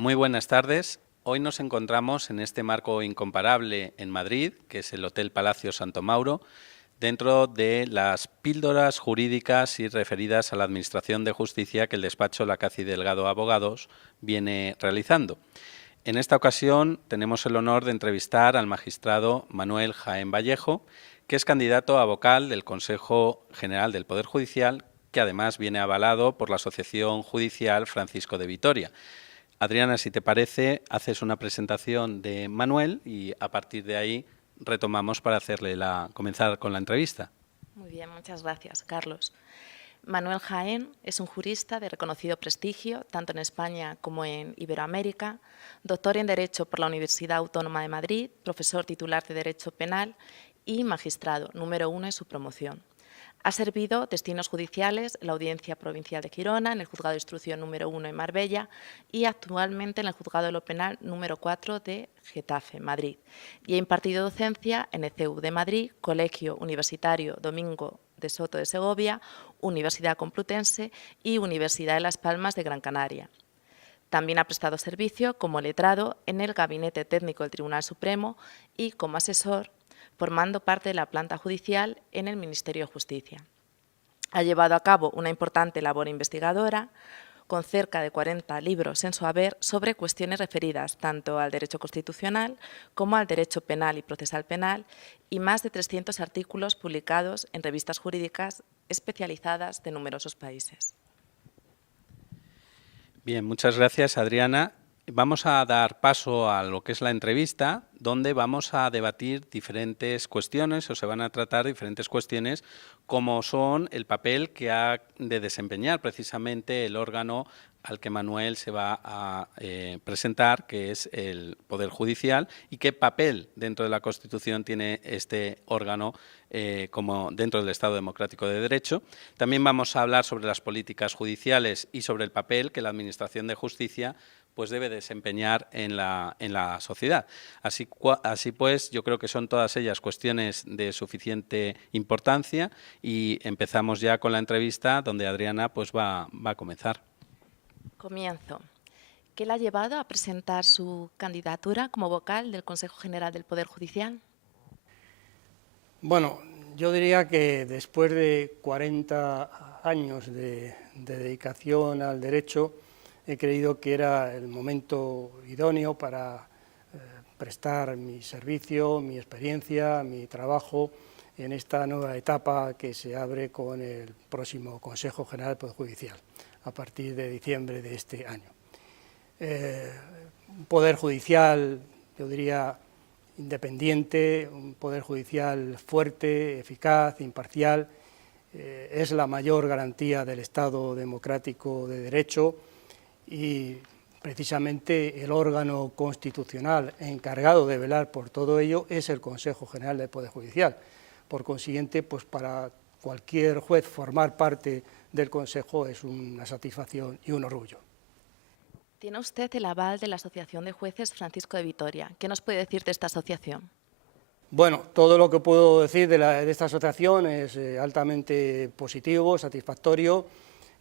Muy buenas tardes. Hoy nos encontramos en este marco incomparable en Madrid, que es el Hotel Palacio Santo Mauro, dentro de las píldoras jurídicas y referidas a la Administración de Justicia que el despacho Lacaze y Delgado Abogados viene realizando. En esta ocasión tenemos el honor de entrevistar al magistrado Manuel Jaén Vallejo, que es candidato a vocal del Consejo General del Poder Judicial, que además viene avalado por la Asociación Judicial Francisco de Vitoria. Adriana, si te parece, haces una presentación de Manuel y a partir de ahí retomamos para comenzar con la entrevista. Muy bien, muchas gracias, Carlos. Manuel Jaén es un jurista de reconocido prestigio, tanto en España como en Iberoamérica, doctor en Derecho por la Universidad Autónoma de Madrid, profesor titular de Derecho Penal y magistrado número 1 en su promoción. Ha servido destinos judiciales en la Audiencia Provincial de Girona, en el Juzgado de Instrucción número 1 en Marbella y actualmente en el Juzgado de lo Penal número 4 de Getafe, Madrid. Y ha impartido docencia en ECEU de Madrid, Colegio Universitario Domingo de Soto de Segovia, Universidad Complutense y Universidad de Las Palmas de Gran Canaria. También ha prestado servicio como letrado en el Gabinete Técnico del Tribunal Supremo y como asesor, formando parte de la planta judicial en el Ministerio de Justicia. Ha llevado a cabo una importante labor investigadora, con cerca de 40 libros en su haber sobre cuestiones referidas tanto al derecho constitucional como al derecho penal y procesal penal, y más de 300 artículos publicados en revistas jurídicas especializadas de numerosos países. Bien, muchas gracias, Adriana. Vamos a dar paso a lo que es la entrevista, donde vamos a debatir diferentes cuestiones o se van a tratar diferentes cuestiones, como son el papel que ha de desempeñar precisamente el órgano al que Manuel se va a presentar, que es el Poder Judicial, y qué papel dentro de la Constitución tiene este órgano como dentro del Estado Democrático de Derecho. También vamos a hablar sobre las políticas judiciales y sobre el papel que la Administración de Justicia pues debe desempeñar en la sociedad. Así pues, yo creo que son todas ellas cuestiones de suficiente importancia y empezamos ya con la entrevista donde Adriana pues va a comenzar. Comienzo. ¿Qué le ha llevado a presentar su candidatura como vocal del Consejo General del Poder Judicial? Bueno, yo diría que después de 40 años de dedicación al derecho, he creído que era el momento idóneo para prestar mi servicio, mi experiencia, mi trabajo en esta nueva etapa que se abre con el próximo Consejo General del Poder Judicial, a partir de diciembre de este año. Un Poder Judicial, yo diría, independiente, un Poder Judicial fuerte, eficaz, imparcial, es la mayor garantía del Estado democrático de derecho y precisamente el órgano constitucional encargado de velar por todo ello es el Consejo General del Poder Judicial. Por consiguiente, pues para cualquier juez formar parte del Consejo es una satisfacción y un orgullo. Tiene usted el aval de la Asociación de Jueces Francisco de Vitoria. ¿Qué nos puede decir de esta asociación? Bueno, todo lo que puedo decir de esta asociación es altamente positivo, satisfactorio.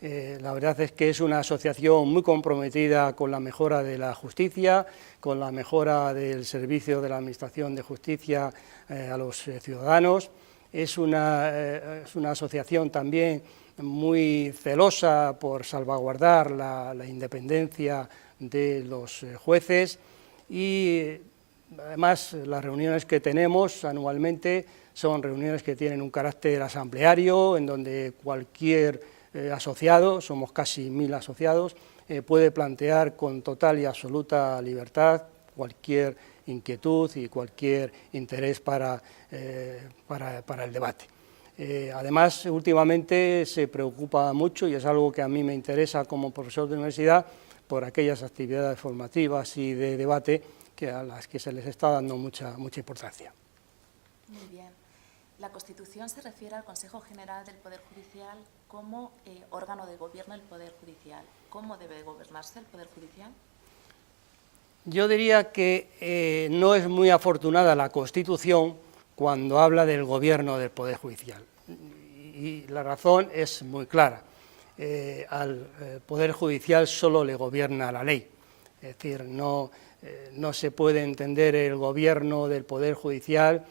La verdad es que es una asociación muy comprometida con la mejora de la justicia, con la mejora del servicio de la Administración de Justicia a los ciudadanos. Es una asociación también muy celosa por salvaguardar la independencia de los jueces y además las reuniones que tenemos anualmente son reuniones que tienen un carácter asambleario, en donde cualquier asociado, somos casi 1000 asociados, puede plantear con total y absoluta libertad cualquier inquietud y cualquier interés para el debate. Además, últimamente se preocupa mucho, y es algo que a mí me interesa como profesor de universidad, por aquellas actividades formativas y de debate a las que se les está dando mucha importancia. Muy bien. La Constitución se refiere al Consejo General del Poder Judicial como órgano de gobierno del Poder Judicial. ¿Cómo debe gobernarse el Poder Judicial? Yo diría que no es muy afortunada la Constitución cuando habla del gobierno del Poder Judicial. Y la razón es muy clara. Al Poder Judicial solo le gobierna la ley. Es decir, no se puede entender el gobierno del Poder Judicial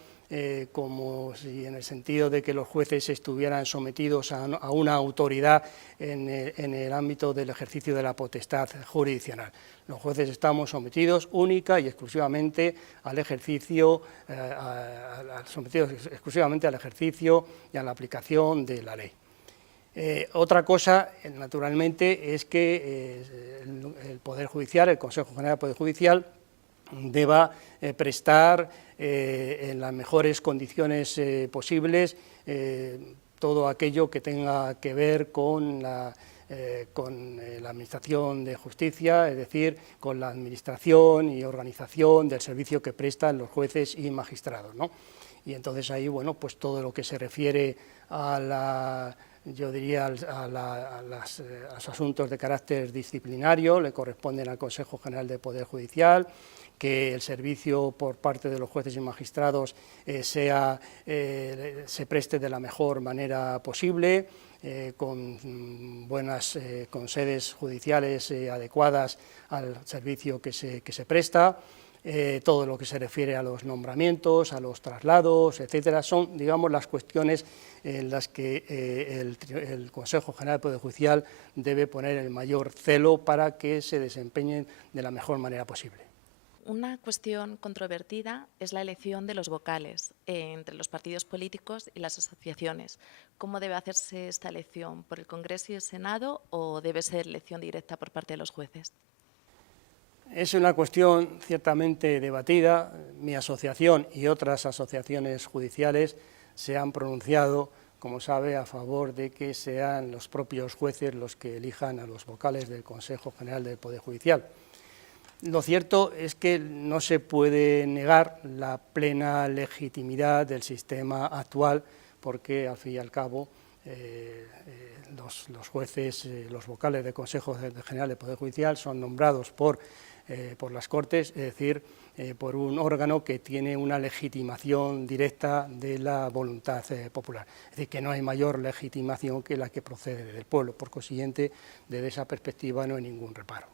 como si en el sentido de que los jueces estuvieran sometidos a una autoridad en el ámbito del ejercicio de la potestad jurisdiccional. Los jueces estamos sometidos única y exclusivamente al ejercicio, y a la aplicación de la ley. Otra cosa, naturalmente, es que el Poder Judicial, el Consejo General del Poder Judicial, deba prestar en las mejores condiciones posibles todo aquello que tenga que ver con la Administración de Justicia, es decir, con la administración y organización del servicio que prestan los jueces y magistrados, ¿no? Y entonces ahí, bueno, pues todo lo que se refiere a los asuntos de carácter disciplinario le corresponden al Consejo General del Poder Judicial, que el servicio por parte de los jueces y magistrados se preste de la mejor manera posible, con sedes judiciales adecuadas al servicio que se presta. Todo lo que se refiere a los nombramientos, a los traslados, etcétera, son, digamos, las cuestiones en las que el Consejo General del Poder Judicial debe poner el mayor celo para que se desempeñen de la mejor manera posible. Una cuestión controvertida es la elección de los vocales entre los partidos políticos y las asociaciones. ¿Cómo debe hacerse esta elección? ¿Por el Congreso y el Senado o debe ser elección directa por parte de los jueces? Es una cuestión ciertamente debatida. Mi asociación y otras asociaciones judiciales se han pronunciado, como sabe, a favor de que sean los propios jueces los que elijan a los vocales del Consejo General del Poder Judicial. Lo cierto es que no se puede negar la plena legitimidad del sistema actual, porque al fin y al cabo los jueces, los vocales del Consejo General del Poder Judicial son nombrados por las Cortes, es decir, por un órgano que tiene una legitimación directa de la voluntad popular. Es decir, que no hay mayor legitimación que la que procede del pueblo. Por consiguiente, desde esa perspectiva no hay ningún reparo.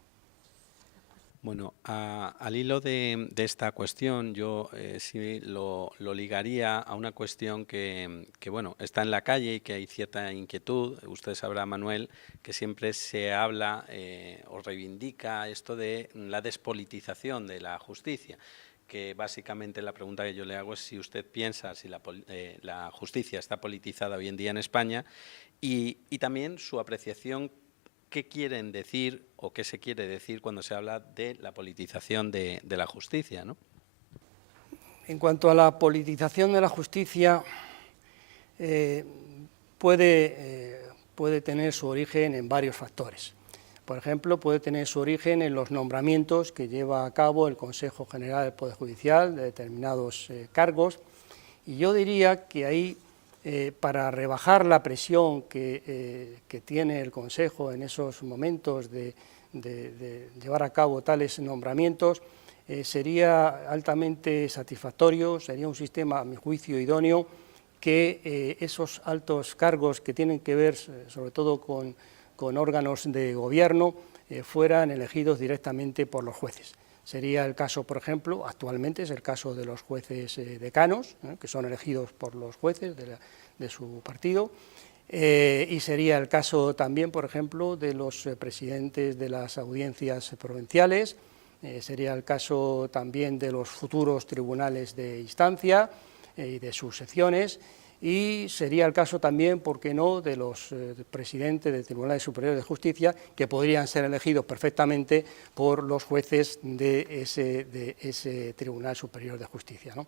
Bueno, al hilo de esta cuestión, yo sí lo ligaría a una cuestión que, bueno, está en la calle y que hay cierta inquietud. Usted sabrá, Manuel, que siempre se habla o reivindica esto de la despolitización de la justicia, que básicamente la pregunta que yo le hago es si usted piensa si la justicia está politizada hoy en día en España y también su apreciación. ¿Qué quieren decir o qué se quiere decir cuando se habla de la politización de la justicia, ¿no? En cuanto a la politización de la justicia, puede tener su origen en varios factores. Por ejemplo, puede tener su origen en los nombramientos que lleva a cabo el Consejo General del Poder Judicial de determinados cargos, y yo diría que ahí, para rebajar la presión que tiene el Consejo en esos momentos de llevar a cabo tales nombramientos, sería altamente satisfactorio, sería un sistema, a mi juicio, idóneo, que esos altos cargos que tienen que ver sobre todo con órganos de gobierno fueran elegidos directamente por los jueces. Sería el caso, por ejemplo, actualmente es el caso de los jueces decanos, que son elegidos por los jueces de su partido, y sería el caso también, por ejemplo, de los presidentes de las audiencias provinciales, sería el caso también de los futuros tribunales de instancia y de sus secciones, y sería el caso también, ¿por qué no?, de los presidentes de tribunales superiores de justicia, que podrían ser elegidos perfectamente por los jueces de ese Tribunal Superior de Justicia, ¿no?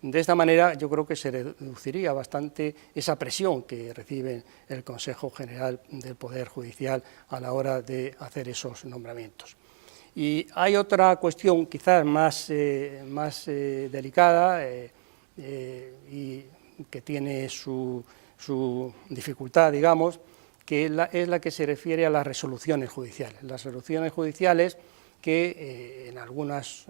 De esta manera yo creo que se reduciría bastante esa presión que recibe el Consejo General del Poder Judicial a la hora de hacer esos nombramientos. Y hay otra cuestión quizás más delicada, y que tiene su dificultad, digamos, que es la que se refiere a las resoluciones judiciales. Las resoluciones judiciales que en algunos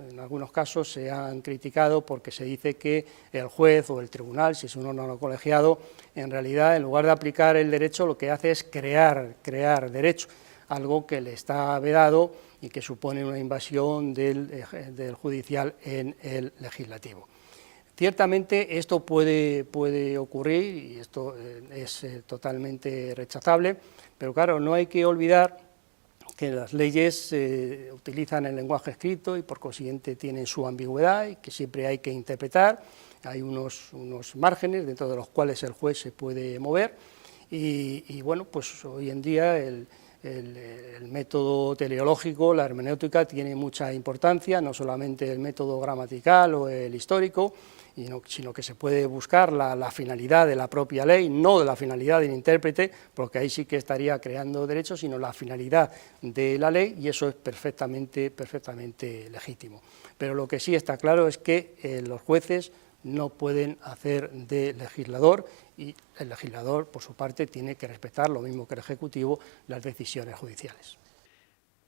casos se han criticado porque se dice que el juez o el tribunal, si es un órgano colegiado, en realidad, en lugar de aplicar el derecho, lo que hace es crear derecho, algo que le está vedado y que suponen una invasión del judicial en el legislativo. Ciertamente esto puede ocurrir y esto es totalmente rechazable, pero claro, no hay que olvidar que las leyes utilizan el lenguaje escrito y por consiguiente tienen su ambigüedad y que siempre hay que interpretar. Hay unos márgenes dentro de los cuales el juez se puede mover y bueno, pues hoy en día el método teleológico, la hermenéutica, tiene mucha importancia, no solamente el método gramatical o el histórico, sino que se puede buscar la finalidad de la propia ley, no de la finalidad del intérprete, porque ahí sí que estaría creando derechos, sino la finalidad de la ley, y eso es perfectamente legítimo. Pero lo que sí está claro es que los jueces no pueden hacer de legislador, y el legislador, por su parte, tiene que respetar, lo mismo que el Ejecutivo, las decisiones judiciales.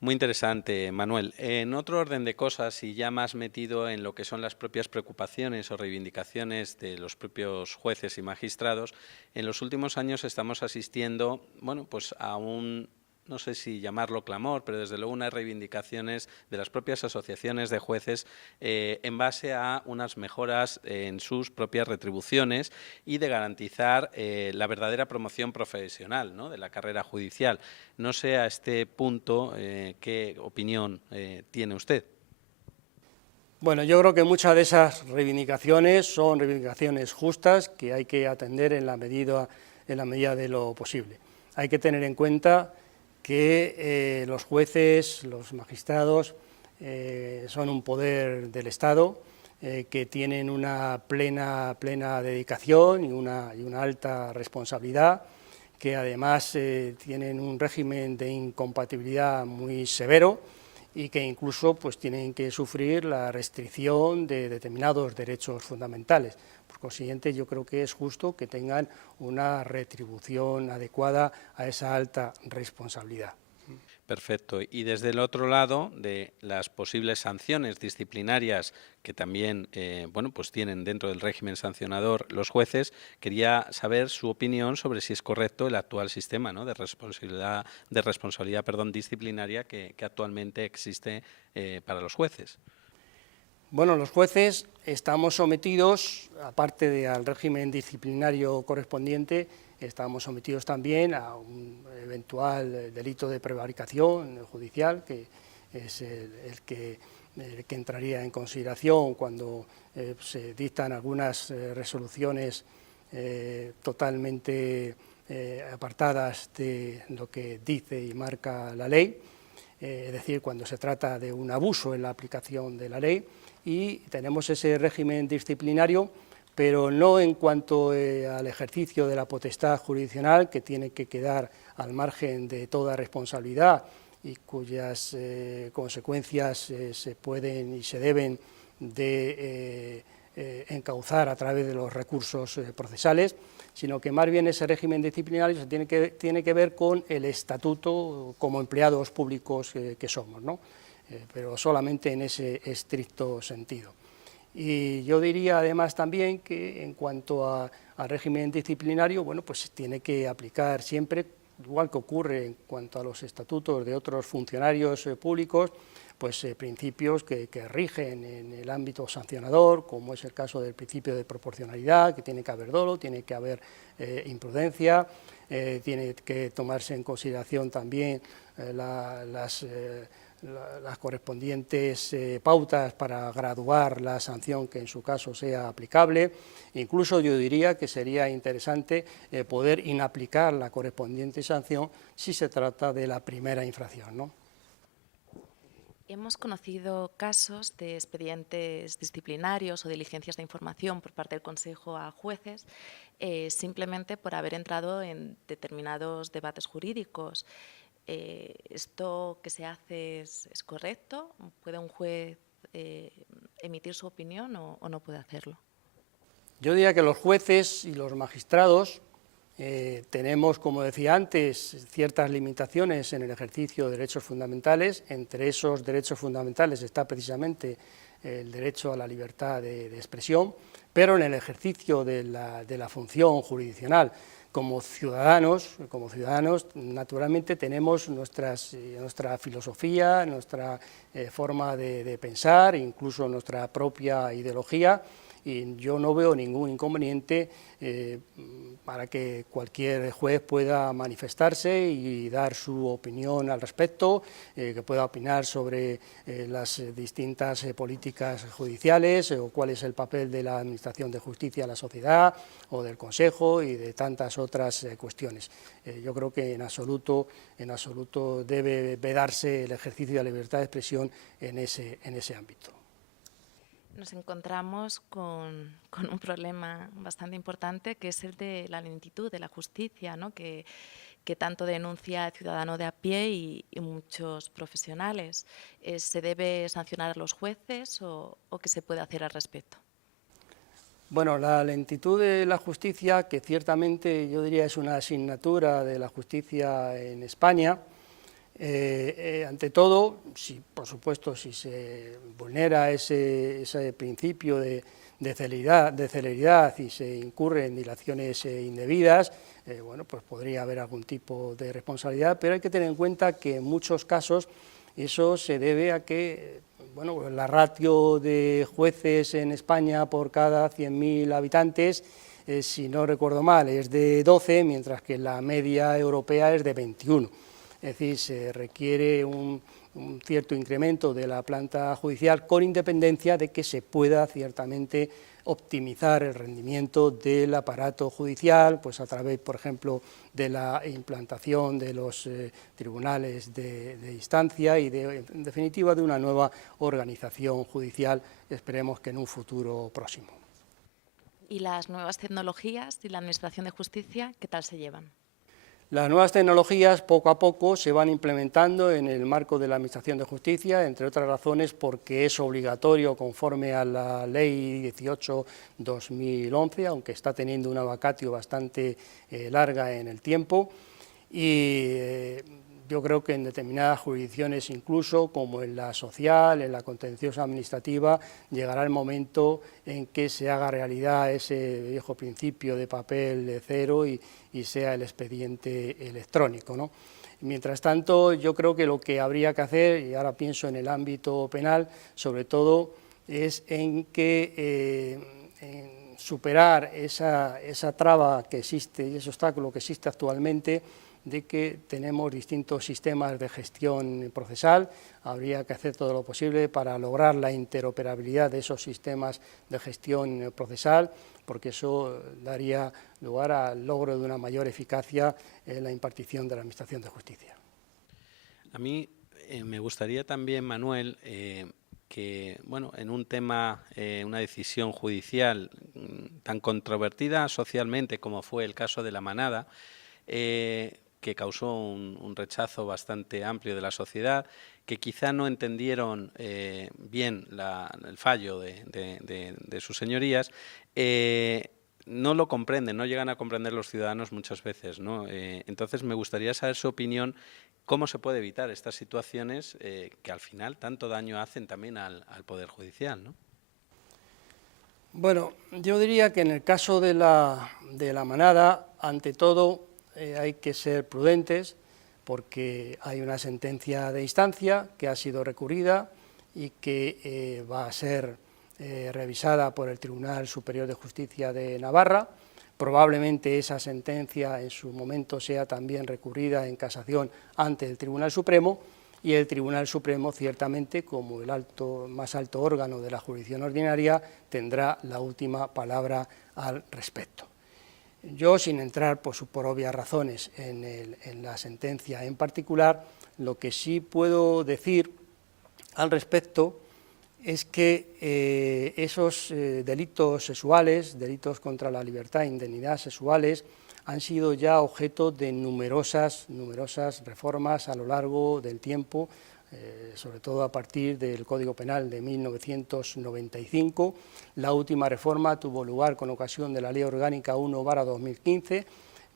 Muy interesante, Manuel. En otro orden de cosas, y ya más metido en lo que son las propias preocupaciones o reivindicaciones de los propios jueces y magistrados, en los últimos años estamos asistiendo, bueno, pues a un, no sé si llamarlo clamor, pero desde luego unas reivindicaciones de las propias asociaciones de jueces en base a unas mejoras en sus propias retribuciones y de garantizar la verdadera promoción profesional, ¿no?, de la carrera judicial. No sé a este punto qué opinión tiene usted. Bueno, yo creo que muchas de esas reivindicaciones son reivindicaciones justas que hay que atender en la medida de lo posible. Hay que tener en cuenta que los jueces, los magistrados, son un poder del Estado, que tienen una plena dedicación y una alta responsabilidad, que además tienen un régimen de incompatibilidad muy severo y que incluso pues, tienen que sufrir la restricción de determinados derechos fundamentales. Por consiguiente, yo creo que es justo que tengan una retribución adecuada a esa alta responsabilidad. Perfecto. Y desde el otro lado, de las posibles sanciones disciplinarias que también bueno, pues tienen dentro del régimen sancionador los jueces, quería saber su opinión sobre si es correcto el actual sistema, ¿no?, de responsabilidad disciplinaria que actualmente existe para los jueces. Bueno, los jueces estamos sometidos, aparte al régimen disciplinario correspondiente, estamos sometidos también a un eventual delito de prevaricación judicial, que es el que entraría en consideración cuando se dictan algunas resoluciones totalmente apartadas de lo que dice y marca la ley, es decir, cuando se trata de un abuso en la aplicación de la ley, y tenemos ese régimen disciplinario, pero no en cuanto al ejercicio de la potestad jurisdiccional, que tiene que quedar al margen de toda responsabilidad y cuyas consecuencias se pueden y se deben de encauzar a través de los recursos procesales, sino que más bien ese régimen disciplinario tiene que ver con el estatuto como empleados públicos que somos, ¿no? Pero solamente en ese estricto sentido. Y yo diría además también que en cuanto al régimen disciplinario, bueno, pues tiene que aplicar siempre, igual que ocurre en cuanto a los estatutos de otros funcionarios públicos, pues principios que rigen en el ámbito sancionador, como es el caso del principio de proporcionalidad, que tiene que haber dolo, tiene que haber imprudencia, tiene que tomarse en consideración también las correspondientes pautas para graduar la sanción que en su caso sea aplicable. Incluso yo diría que sería interesante poder inaplicar la correspondiente sanción si se trata de la primera infracción, ¿no? Hemos conocido casos de expedientes disciplinarios o diligencias de información por parte del Consejo a jueces simplemente por haber entrado en determinados debates jurídicos. ¿Esto que se hace es correcto? ¿Puede un juez emitir su opinión o no puede hacerlo? Yo diría que los jueces y los magistrados tenemos, como decía antes, ciertas limitaciones en el ejercicio de derechos fundamentales. Entre esos derechos fundamentales está precisamente el derecho a la libertad de expresión, pero en el ejercicio de la función jurisdiccional como ciudadanos, naturalmente tenemos nuestra filosofía, nuestra forma de pensar, incluso nuestra propia ideología, y yo no veo ningún inconveniente para que cualquier juez pueda manifestarse y dar su opinión al respecto, que pueda opinar sobre las distintas políticas judiciales o cuál es el papel de la Administración de Justicia en la sociedad o del Consejo y de tantas otras cuestiones. Yo creo que en absoluto debe vedarse el ejercicio de la libertad de expresión en ese ámbito. Nos encontramos con un problema bastante importante, que es el de la lentitud de la justicia, ¿no? que tanto denuncia el ciudadano de a pie y muchos profesionales. ¿Se debe sancionar a los jueces o qué se puede hacer al respecto? Bueno, la lentitud de la justicia, que ciertamente yo diría es una asignatura de la justicia en España, ante todo, por supuesto, si se vulnera ese principio de celeridad y se incurre en dilaciones indebidas, bueno, pues podría haber algún tipo de responsabilidad, pero hay que tener en cuenta que en muchos casos eso se debe a que, bueno, la ratio de jueces en España por cada 100.000 habitantes, si no recuerdo mal, es de 12, mientras que la media europea es de 21. Es decir, se requiere un cierto incremento de la planta judicial con independencia de que se pueda ciertamente optimizar el rendimiento del aparato judicial, pues a través, por ejemplo, de la implantación de los tribunales de instancia y, en definitiva, de una nueva organización judicial, esperemos que en un futuro próximo. ¿Y las nuevas tecnologías y la Administración de Justicia, qué tal se llevan? Las nuevas tecnologías poco a poco se van implementando en el marco de la Administración de Justicia, entre otras razones porque es obligatorio conforme a la Ley 18/2011, aunque está teniendo una vacatio bastante larga en el tiempo, y yo creo que en determinadas jurisdicciones, incluso como en la social, en la contenciosa administrativa, llegará el momento en que se haga realidad ese viejo principio de papel de cero y sea el expediente electrónico, ¿no? Mientras tanto, yo creo que lo que habría que hacer, y ahora pienso en el ámbito penal, sobre todo, es en superar esa traba que existe y ese obstáculo que existe actualmente de que tenemos distintos sistemas de gestión procesal. Habría que hacer todo lo posible para lograr la interoperabilidad de esos sistemas de gestión procesal, porque eso daría lugar al logro de una mayor eficacia en la impartición de la Administración de Justicia. A mí me gustaría también, Manuel, que, bueno, en un tema, una decisión judicial tan controvertida socialmente como fue el caso de La Manada, que causó un rechazo bastante amplio de la sociedad, que quizá no entendieron bien el fallo de sus señorías, no lo comprenden, no llegan a comprender los ciudadanos muchas veces, ¿no? Entonces me gustaría saber su opinión, cómo se puede evitar estas situaciones que al final tanto daño hacen también al Poder Judicial, ¿no? Bueno, yo diría que en el caso de la Manada, ante todo, hay que ser prudentes porque hay una sentencia de instancia que ha sido recurrida y que va a ser revisada por el Tribunal Superior de Justicia de Navarra. Probablemente esa sentencia en su momento sea también recurrida en casación ante el Tribunal Supremo, y el Tribunal Supremo, ciertamente, como el más alto órgano de la jurisdicción ordinaria, tendrá la última palabra al respecto. Yo, sin entrar por obvias razones en la sentencia en particular, lo que sí puedo decir al respecto es que esos delitos sexuales, delitos contra la libertad e indemnidad sexuales, han sido ya objeto de numerosas reformas a lo largo del tiempo, sobre todo a partir del Código Penal de 1995. La última reforma tuvo lugar con ocasión de la Ley Orgánica 1/2015,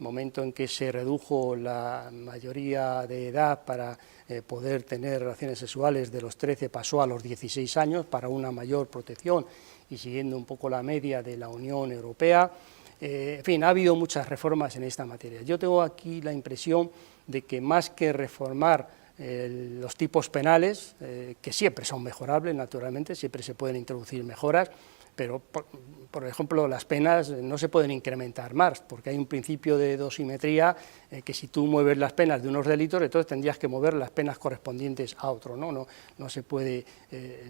momento en que se redujo la mayoría de edad para poder tener relaciones sexuales, de los 13 pasó a los 16 años para una mayor protección y siguiendo un poco la media de la Unión Europea. En fin, ha habido muchas reformas en esta materia. Yo tengo aquí la impresión de que más que reformar los tipos penales, que siempre son mejorables, naturalmente, siempre se pueden introducir mejoras, pero, por ejemplo, las penas no se pueden incrementar más, porque hay un principio de dosimetría que si tú mueves las penas de unos delitos, entonces tendrías que mover las penas correspondientes a otro, no se puede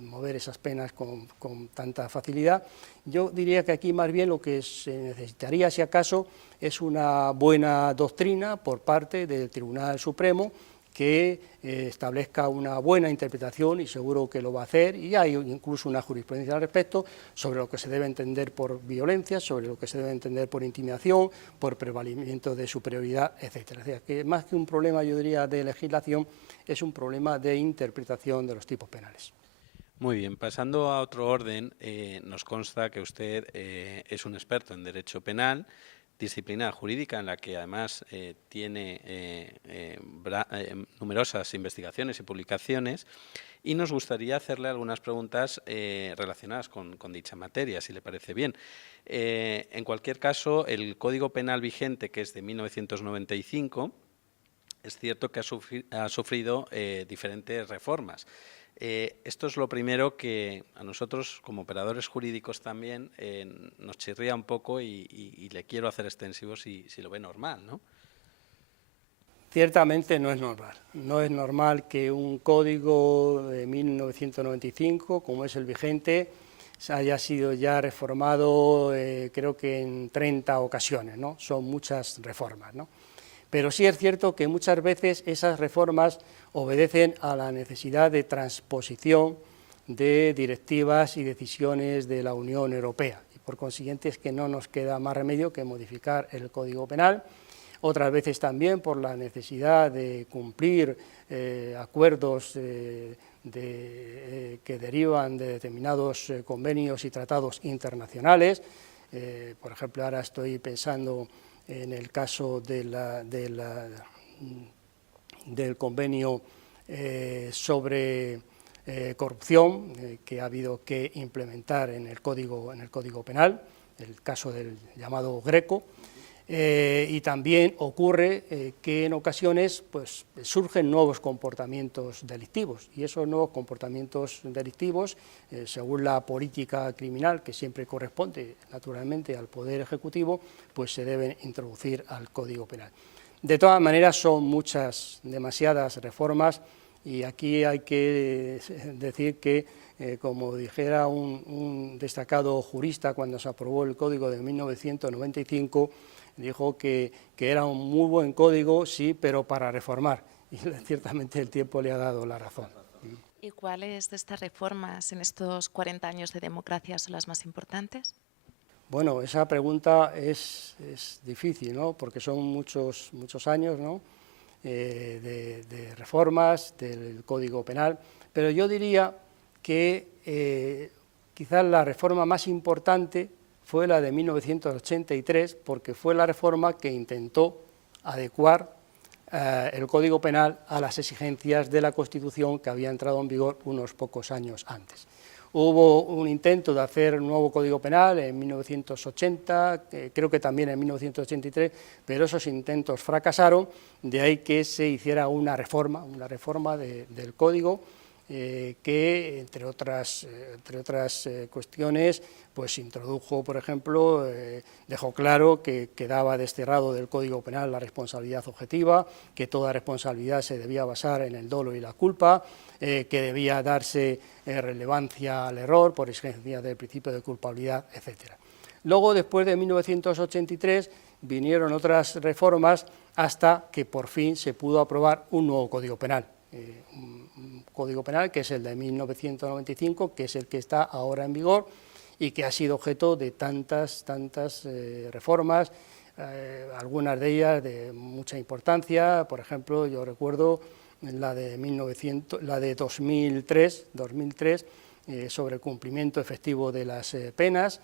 mover esas penas con tanta facilidad. Yo diría que aquí más bien lo que se necesitaría, si acaso, es una buena doctrina por parte del Tribunal Supremo, que establezca una buena interpretación, y seguro que lo va a hacer, y hay incluso una jurisprudencia al respecto, sobre lo que se debe entender por violencia, sobre lo que se debe entender por intimidación, por prevalimiento de superioridad, etc. O sea, que más que un problema, yo diría, de legislación, es un problema de interpretación de los tipos penales. Muy bien, pasando a otro orden, nos consta que usted es un experto en derecho penal, disciplina jurídica en la que además tiene numerosas investigaciones y publicaciones, y nos gustaría hacerle algunas preguntas relacionadas con dicha materia, si le parece bien. En cualquier caso, el Código Penal vigente, que es de 1995, es cierto que ha sufrido diferentes reformas. Esto es lo primero que a nosotros, como operadores jurídicos también, nos chirría un poco y le quiero hacer extensivo si lo ve normal, ¿no? Ciertamente no es normal. No es normal que un código de 1995, como es el vigente, haya sido ya reformado creo que en 30 ocasiones, ¿no? Son muchas reformas, ¿no? Pero sí es cierto que muchas veces esas reformas obedecen a la necesidad de transposición de directivas y decisiones de la Unión Europea, y por consiguiente es que no nos queda más remedio que modificar el Código Penal, otras veces también por la necesidad de cumplir acuerdos que derivan de determinados convenios y tratados internacionales. Por ejemplo, ahora estoy pensando en el caso del convenio sobre corrupción que ha habido que implementar en el Código Penal, el caso del llamado Greco, y también ocurre que en ocasiones pues, surgen nuevos comportamientos delictivos, y esos nuevos comportamientos delictivos, según la política criminal, que siempre corresponde naturalmente al Poder Ejecutivo, pues se deben introducir al Código Penal. De todas maneras, son muchas, demasiadas reformas, y aquí hay que decir que, como dijera un destacado jurista cuando se aprobó el Código de 1995, dijo que era un muy buen código, sí, pero para reformar, y ciertamente el tiempo le ha dado la razón. ¿Y cuáles de estas reformas en estos 40 años de democracia son las más importantes? Bueno, esa pregunta es difícil, ¿no? Porque son muchos años, ¿no? de reformas del Código Penal, pero yo diría que quizás la reforma más importante fue la de 1983, porque fue la reforma que intentó adecuar el Código Penal a las exigencias de la Constitución que había entrado en vigor unos pocos años antes. Hubo un intento de hacer un nuevo Código Penal en 1980, creo que también en 1983, pero esos intentos fracasaron, de ahí que se hiciera una reforma del Código, que entre otras cuestiones pues introdujo, por ejemplo, dejó claro que quedaba desterrado del Código Penal la responsabilidad objetiva, que toda responsabilidad se debía basar en el dolo y la culpa, que debía darse relevancia al error por exigencia del principio de culpabilidad, etc. Luego, después de 1983, vinieron otras reformas hasta que por fin se pudo aprobar un nuevo Código Penal. Un Código Penal que es el de 1995, que es el que está ahora en vigor y que ha sido objeto de tantas reformas, algunas de ellas de mucha importancia. Por ejemplo, yo recuerdo la de 2003 sobre el cumplimiento efectivo de las penas.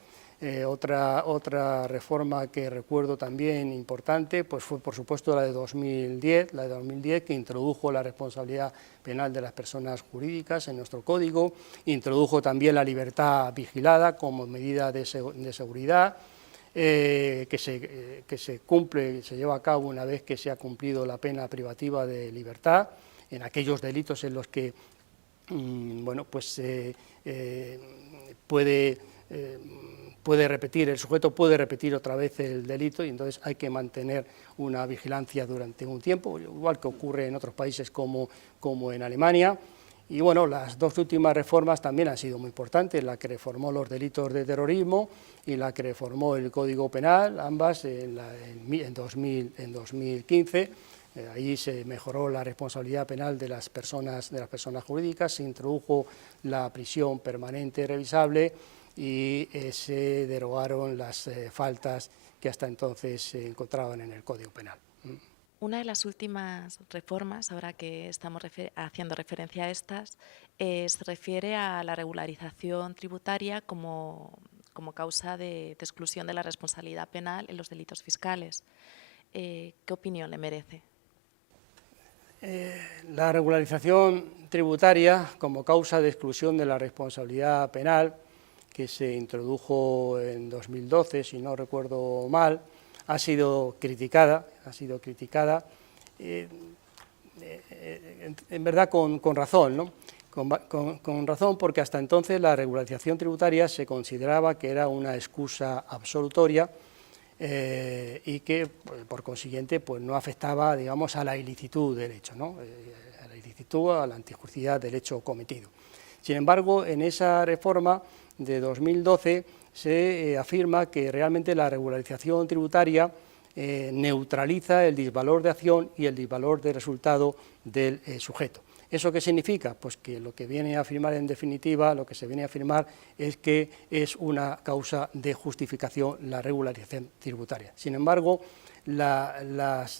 Otra reforma que recuerdo también importante pues fue, por supuesto, la de 2010, que introdujo la responsabilidad penal de las personas jurídicas en nuestro código, introdujo también la libertad vigilada como medida de seguridad, que se cumple, se lleva a cabo una vez que se ha cumplido la pena privativa de libertad, en aquellos delitos en los que bueno, pues puede repetir, el sujeto puede repetir otra vez el delito y entonces hay que mantener una vigilancia durante un tiempo, igual que ocurre en otros países como en Alemania. Y bueno, las dos últimas reformas también han sido muy importantes, la que reformó los delitos de terrorismo y la que reformó el Código Penal, ambas en 2015. Ahí se mejoró la responsabilidad penal de las personas jurídicas, se introdujo la prisión permanente revisable y se derogaron las faltas que hasta entonces se encontraban en el Código Penal. Una de las últimas reformas, ahora que estamos haciendo referencia a estas, se refiere a la regularización tributaria como causa de exclusión de la responsabilidad penal en los delitos fiscales. ¿Qué opinión le merece? La regularización tributaria como causa de exclusión de la responsabilidad penal, que se introdujo en 2012, si no recuerdo mal, ha sido criticada, en verdad con razón, ¿no? Con razón, porque hasta entonces la regularización tributaria se consideraba que era una excusa absolutoria y que, por consiguiente, pues no afectaba, digamos, a la ilicitud del hecho, ¿no? A la ilicitud, a la antijusticia del hecho cometido. Sin embargo, en esa reforma de 2012 se afirma que realmente la regularización tributaria neutraliza el disvalor de acción y el disvalor de resultado del sujeto. ¿Eso qué significa? Pues que lo que viene a afirmar en definitiva, lo que se viene a afirmar es que es una causa de justificación la regularización tributaria. Sin embargo, las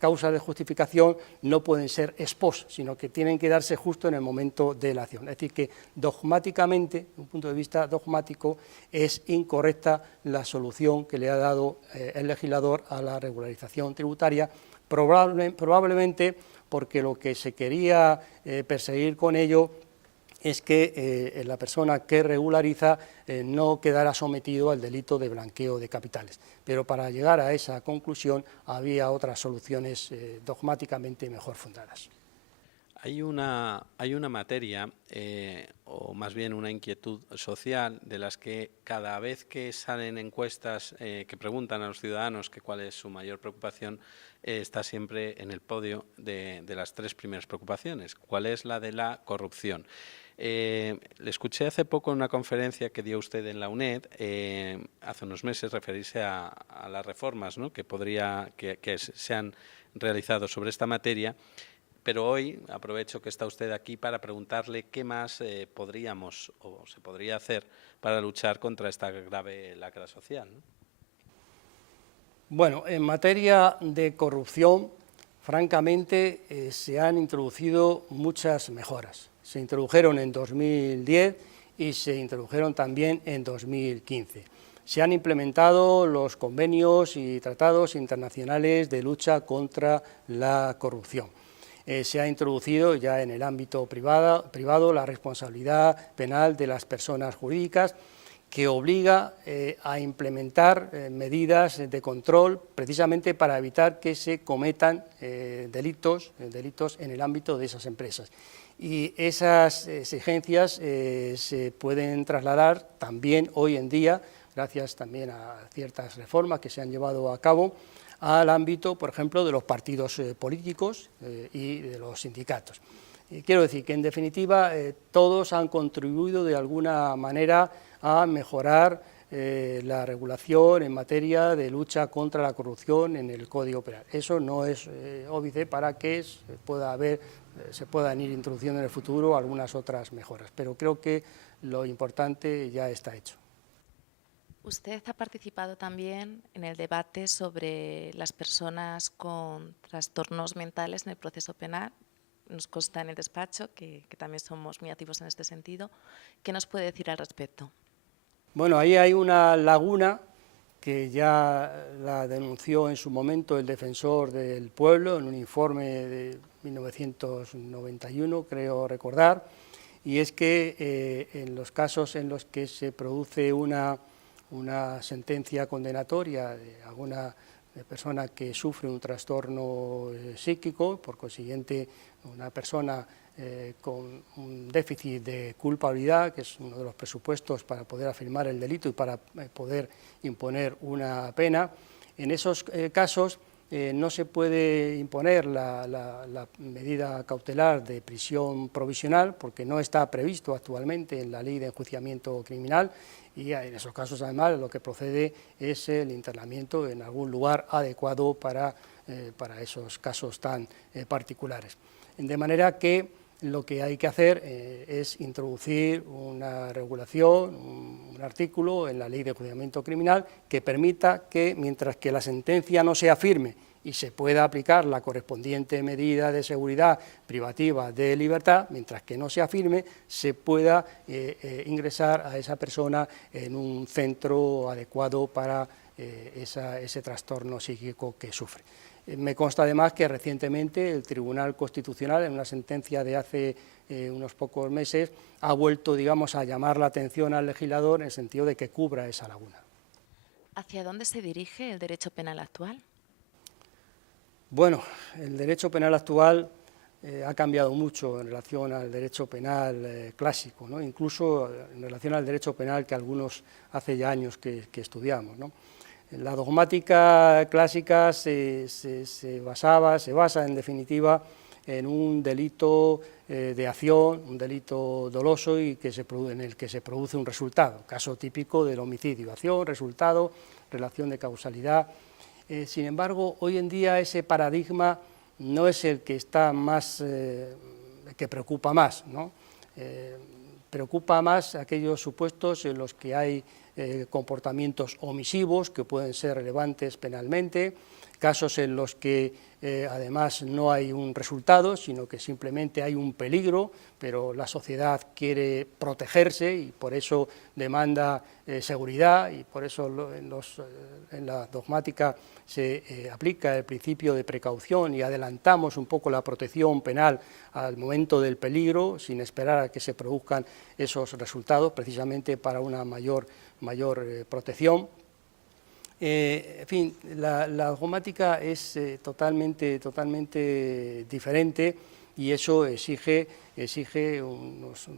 causas de justificación no pueden ser ex post, sino que tienen que darse justo en el momento de la acción. Es decir, que dogmáticamente, desde un punto de vista dogmático, es incorrecta la solución que le ha dado el legislador a la regularización tributaria, probablemente porque lo que se quería perseguir con ello es que la persona que regulariza no quedara sometido al delito de blanqueo de capitales. Pero para llegar a esa conclusión había otras soluciones dogmáticamente mejor fundadas. Hay una materia, o más bien una inquietud social, de las que cada vez que salen encuestas que preguntan a los ciudadanos que cuál es su mayor preocupación, está siempre en el podio de las tres primeras preocupaciones. ¿Cuál es la de la corrupción? Le escuché hace poco en una conferencia que dio usted en la UNED, hace unos meses, referirse a las reformas, ¿no?, que se han realizado sobre esta materia. Pero hoy aprovecho que está usted aquí para preguntarle qué más podríamos o se podría hacer para luchar contra esta grave lacra social, ¿no? Bueno, en materia de corrupción, francamente, se han introducido muchas mejoras. Se introdujeron en 2010 y se introdujeron también en 2015. Se han implementado los convenios y tratados internacionales de lucha contra la corrupción. Se ha introducido ya en el ámbito privado la responsabilidad penal de las personas jurídicas, que obliga a implementar medidas de control precisamente para evitar que se cometan delitos en el ámbito de esas empresas. Y esas exigencias se pueden trasladar también hoy en día, gracias también a ciertas reformas que se han llevado a cabo, al ámbito, por ejemplo, de los partidos políticos y de los sindicatos. Quiero decir que, en definitiva, todos han contribuido de alguna manera a mejorar la regulación en materia de lucha contra la corrupción en el Código Penal. Eso no es óbice para que se puedan ir introduciendo en el futuro algunas otras mejoras, pero creo que lo importante ya está hecho. Usted ha participado también en el debate sobre las personas con trastornos mentales en el proceso penal. Nos consta en el despacho que también somos muy activos en este sentido. ¿Qué nos puede decir al respecto? Bueno, ahí hay una laguna que ya la denunció en su momento el Defensor del Pueblo en un informe de 1991, creo recordar, y es que en los casos en los que se produce una una sentencia condenatoria de alguna persona que sufre un trastorno psíquico, por consiguiente una persona con un déficit de culpabilidad, que es uno de los presupuestos para poder afirmar el delito y para poder imponer una pena. En esos casos no se puede imponer la medida cautelar de prisión provisional porque no está previsto actualmente en la Ley de Enjuiciamiento Criminal, y en esos casos además lo que procede es el internamiento en algún lugar adecuado para esos casos tan particulares. De manera que lo que hay que hacer es introducir una regulación, un artículo en la Ley de Enjuiciamiento Criminal que permita que, mientras que la sentencia no sea firme y se pueda aplicar la correspondiente medida de seguridad privativa de libertad, mientras que no sea firme, se pueda ingresar a esa persona en un centro adecuado para ese trastorno psíquico que sufre. Me consta además que recientemente el Tribunal Constitucional, en una sentencia de hace unos pocos meses, ha vuelto, digamos, a llamar la atención al legislador en el sentido de que cubra esa laguna. ¿Hacia dónde se dirige el derecho penal actual? Bueno, el derecho penal actual ha cambiado mucho en relación al derecho penal clásico, ¿no? Incluso en relación al derecho penal que algunos hace ya años que estudiamos, ¿no? La dogmática clásica se basa en definitiva en un delito de acción, un delito doloso y en el que se produce un resultado, caso típico del homicidio, acción, resultado, relación de causalidad. Sin embargo, hoy en día ese paradigma no es el que está más, que preocupa más, ¿no? Preocupa más aquellos supuestos en los que hay comportamientos omisivos que pueden ser relevantes penalmente, casos en los que además no hay un resultado, sino que simplemente hay un peligro, pero la sociedad quiere protegerse y por eso demanda seguridad, y por eso en la dogmática se aplica el principio de precaución y adelantamos un poco la protección penal al momento del peligro, sin esperar a que se produzcan esos resultados, precisamente para una mayor protección. En fin, la dogmática es totalmente diferente, y eso exige unos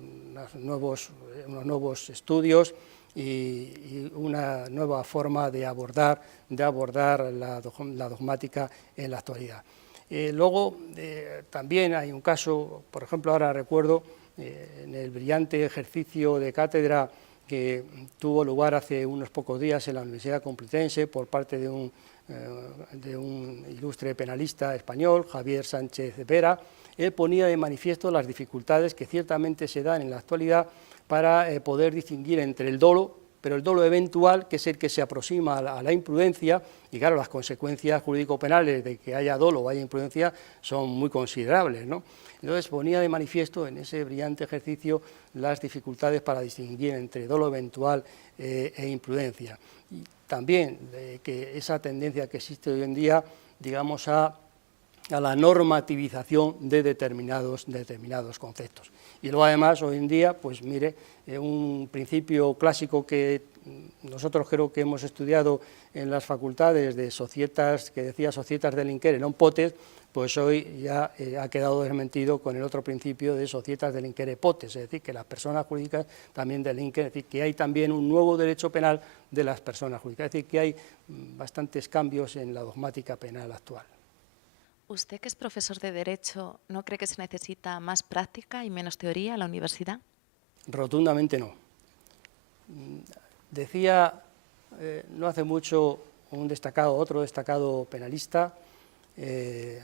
nuevos estudios y una nueva forma de abordar la dogmática en la actualidad. Luego también hay un caso, por ejemplo, ahora recuerdo en el brillante ejercicio de cátedra que tuvo lugar hace unos pocos días en la Universidad Complutense por parte de un ilustre penalista español, Javier Sánchez Vera. Él ponía de manifiesto las dificultades que ciertamente se dan en la actualidad para poder distinguir entre el dolo, pero el dolo eventual, que es el que se aproxima a la imprudencia, y claro, las consecuencias jurídico-penales de que haya dolo o haya imprudencia son muy considerables, ¿no? Entonces ponía de manifiesto en ese brillante ejercicio las dificultades para distinguir entre dolo eventual e imprudencia. Y también que esa tendencia que existe hoy en día, digamos, a la normativización de determinados conceptos. Y luego además hoy en día, pues mire, un principio clásico que nosotros creo que hemos estudiado en las facultades de societas, que decía societas delinquere non potes, pues hoy ya ha quedado desmentido con el otro principio de societas delinquere potes, es decir, que las personas jurídicas también delinquen, es decir, que hay también un nuevo derecho penal de las personas jurídicas, es decir, que hay bastantes cambios en la dogmática penal actual. Usted, que es profesor de Derecho, ¿no cree que se necesita más práctica y menos teoría en la universidad? Rotundamente no. Decía no hace mucho otro destacado penalista,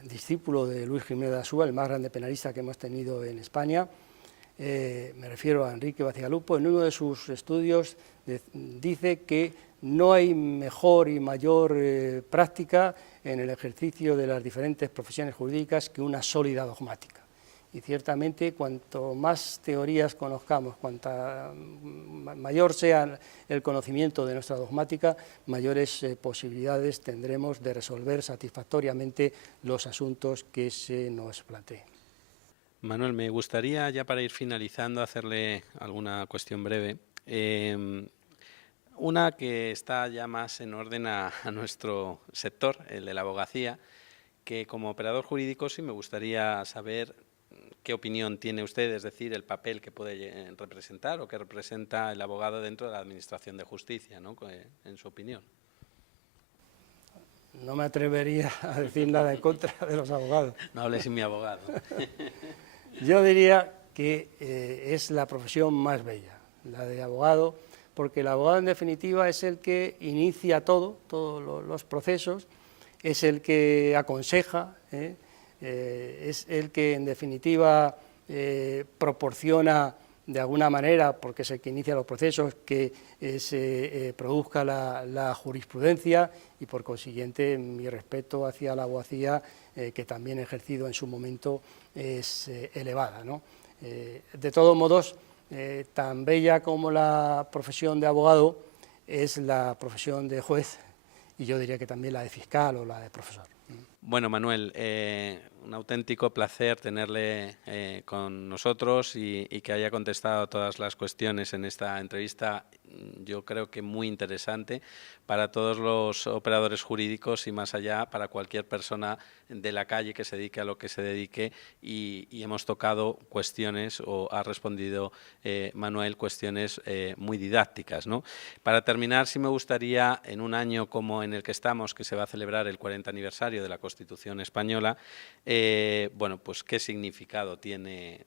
discípulo de Luis Jiménez de Asúa, el más grande penalista que hemos tenido en España, me refiero a Enrique Bacigalupo. En uno de sus estudios dice que no hay mejor y mayor práctica en el ejercicio de las diferentes profesiones jurídicas que una sólida dogmática. Y ciertamente cuanto más teorías conozcamos, cuanta mayor sea el conocimiento de nuestra dogmática, mayores posibilidades tendremos de resolver satisfactoriamente los asuntos que se nos planteen. Manuel, me gustaría, ya para ir finalizando, hacerle alguna cuestión breve. Una que está ya más en orden a nuestro sector, el de la abogacía, que como operador jurídico sí me gustaría saber qué opinión tiene usted, es decir, el papel que puede representar o que representa el abogado dentro de la Administración de Justicia, ¿no? En su opinión. No me atrevería a decir nada en contra de los abogados. No hable sin mi abogado. Yo diría que es la profesión más bella, la de abogado, porque el abogado en definitiva es el que inicia todos los procesos, es el que aconseja, es el que en definitiva proporciona de alguna manera, porque es el que inicia los procesos, que se produzca la jurisprudencia y por consiguiente mi respeto hacia la abogacía que también he ejercido en su momento es elevada, ¿no? De todos modos, tan bella como la profesión de abogado es la profesión de juez y yo diría que también la de fiscal o la de profesor. Bueno, Manuel, un auténtico placer tenerle con nosotros y que haya contestado a todas las cuestiones en esta entrevista, yo creo que muy interesante para todos los operadores jurídicos y más allá para cualquier persona de la calle que se dedique a lo que se dedique y hemos tocado cuestiones o ha respondido Manuel cuestiones muy didácticas, ¿no? Para terminar, sí me gustaría, en un año como en el que estamos, que se va a celebrar el 40 aniversario de la Constitución española, bueno, pues qué significado tiene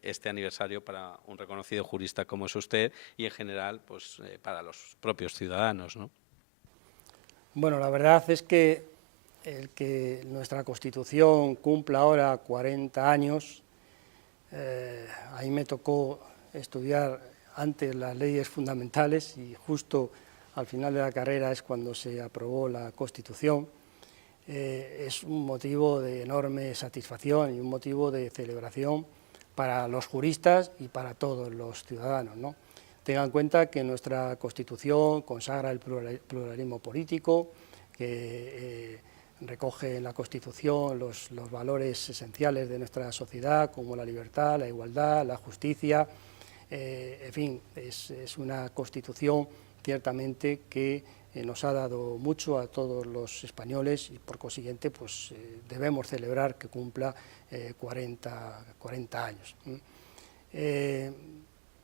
este aniversario para un reconocido jurista como es usted y en general pues para los propios ciudadanos, ¿no? Bueno, la verdad es que el que nuestra Constitución cumpla ahora 40 años, a mí me tocó estudiar antes las leyes fundamentales y justo al final de la carrera es cuando se aprobó la Constitución. Es un motivo de enorme satisfacción y un motivo de celebración para los juristas y para todos los ciudadanos, ¿no? Tengan en cuenta que nuestra Constitución consagra el pluralismo político, que recoge en la Constitución los valores esenciales de nuestra sociedad, como la libertad, la igualdad, la justicia. En fin, es una Constitución ciertamente que nos ha dado mucho a todos los españoles y por consiguiente pues, debemos celebrar que cumpla 40 años.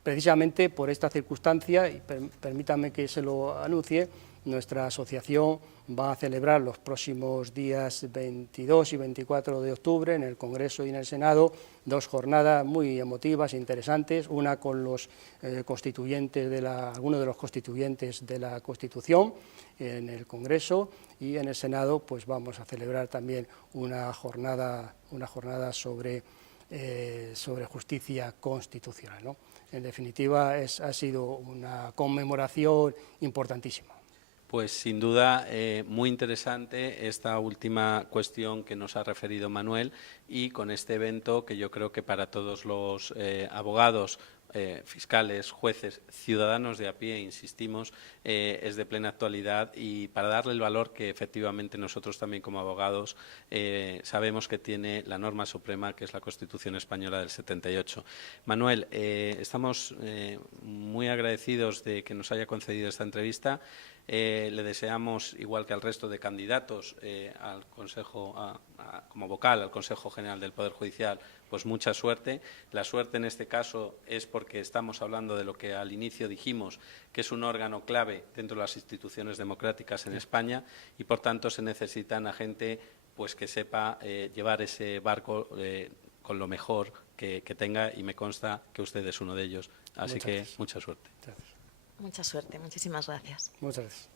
Precisamente por esta circunstancia, y permítame que se lo anuncie, nuestra asociación va a celebrar los próximos días 22 y 24 de octubre en el Congreso y en el Senado dos jornadas muy emotivas e interesantes, una con los algunos de los constituyentes de la Constitución en el Congreso y en el Senado pues vamos a celebrar también una jornada sobre justicia constitucional, ¿no? En definitiva, ha sido una conmemoración importantísima. Pues sin duda muy interesante esta última cuestión que nos ha referido Manuel y con este evento que yo creo que para todos los abogados, fiscales, jueces, ciudadanos de a pie, insistimos, es de plena actualidad y para darle el valor que efectivamente nosotros también como abogados sabemos que tiene la norma suprema que es la Constitución Española del 78. Manuel, estamos muy agradecidos de que nos haya concedido esta entrevista. Le deseamos, igual que al resto de candidatos al Consejo, como vocal al Consejo General del Poder Judicial, pues mucha suerte. La suerte en este caso es porque estamos hablando de lo que al inicio dijimos, que es un órgano clave dentro de las instituciones democráticas en España y, por tanto, se necesitan a gente pues, que sepa llevar ese barco con lo mejor que tenga y me consta que usted es uno de ellos. Así que mucha suerte. Gracias. Mucha suerte, muchísimas gracias. Muchas gracias.